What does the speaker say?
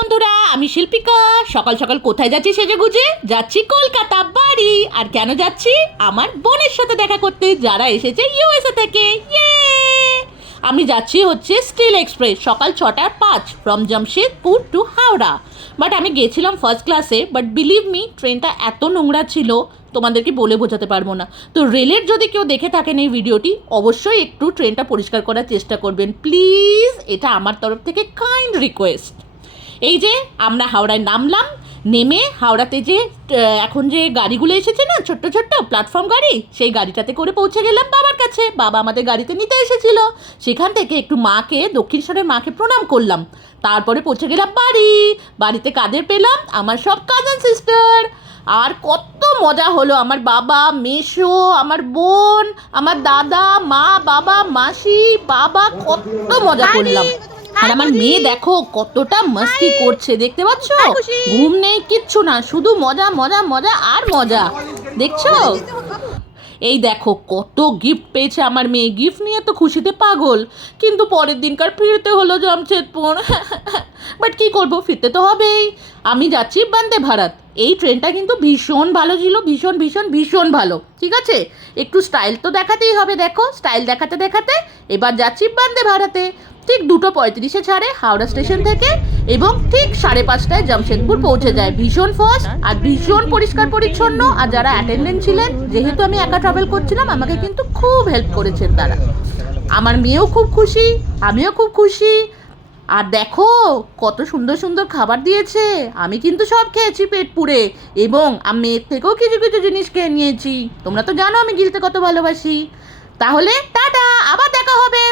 বন্ধুরা, আমি শিল্পিকা। সকাল সকাল কোথায় যাচ্ছি সেজেগুজে? যাচ্ছি কলকাতা বাড়ি। আর কেন যাচ্ছি? আমার বোনের সাথে দেখা করতে, যারা এসেছে ইউএসএ থেকে। ইয়ে! আমি যাচ্ছি হচ্ছে স্টিল এক্সপ্রেস, সকাল 6:05 from Jamshedpur to Howrah. But আমি গেছিলাম ফার্স্ট ক্লাসে, বাট বিলিভ মি ট্রেনটা এত নোংরা ছিল তোমাদেরকে বলে বোঝাতে পারবো না। তো রেলের যদি কেউ দেখে থাকেন এই ভিডিওটি, অবশ্যই একটু ট্রেনটা পরিষ্কার করার চেষ্টা করবেন প্লিজ, এটা আমার তরফ থেকে কাইন্ড রিকোয়েস্ট। এই যে আমরা হাওড়ায় নামলাম, নেমে হাওড়াতে যে এখন যে গাড়িগুলো এসেছে না, ছোট্ট ছোট্ট প্ল্যাটফর্ম গাড়ি, সেই গাড়িটাতে করে পৌঁছে গেলাম বাবার কাছে। বাবা আমাদের গাড়িতে নিতে এসেছিল। সেখান থেকে একটু মাকে, দক্ষিণেশ্বরের মাকে প্রণাম করলাম। তারপরে পৌঁছে গেলাম বাড়ি। বাড়িতে কাদের পেলাম? আমার সব কাজিন সিস্টার। আর কত মজা হলো! আমার বাবা, মেসো, আমার বোন, আমার দাদা, মা, বাবা, মাসি, বাবা, কত মজা করলাম। আর আমার মেয়ে দেখো কতটা মাস্তি করছে, দেখতে পাচ্ছ? ঘুম নেই, কিচ্ছু না, শুধু মজা মজা মজা আর মজা। দেখছো? এই দেখো কত গিফট পেয়েছে আমার মেয়ে, গিফট নিয়ে তো খুশিতে পাগল। কিন্তু পরের দিনকার ফিরতে হলো জামশেদপুর। বাট কী করবো, ফিরতে তো হবেই। আমি যাচ্ছি বন্দে ভারত। এই ট্রেনটা কিন্তু ভীষণ ভালো ছিল, ভীষণ ভীষণ ভীষণ ভালো। ঠিক আছে, একটু স্টাইল তো দেখাতেই হবে। দেখো, স্টাইল দেখাতে দেখাতে এবার যাচ্ছি বন্দে ভারতে। ঠিক 2:35 ছাড়ে হাওড়া স্টেশন থেকে, এবং ঠিক 5:30 জামশেদপুর পৌঁছে যায়। ভীষণ ফাস্ট আর ভীষণ পরিষ্কার পরিচ্ছন্ন। আর যারা অ্যাটেন্ডেন্ট ছিলেন, যেহেতু আমি একা ট্রাভেল করছিলাম, আমাকে কিন্তু খুব হেল্প করেছেন তারা। আমার মেয়েও খুব খুশি, আমিও খুব খুশি। আর দেখো কত সুন্দর সুন্দর খাবার দিয়েছে। আমি কিন্তু সব খেয়েছি পেট পুড়ে, এবং আমি মেয়ের থেকেও কিছু কিছু জিনিস খেয়ে নিয়েছি। তোমরা তো জানো আমি গিলতে কত ভালোবাসি। তাহলে টাটা, আবার দেখা হবে।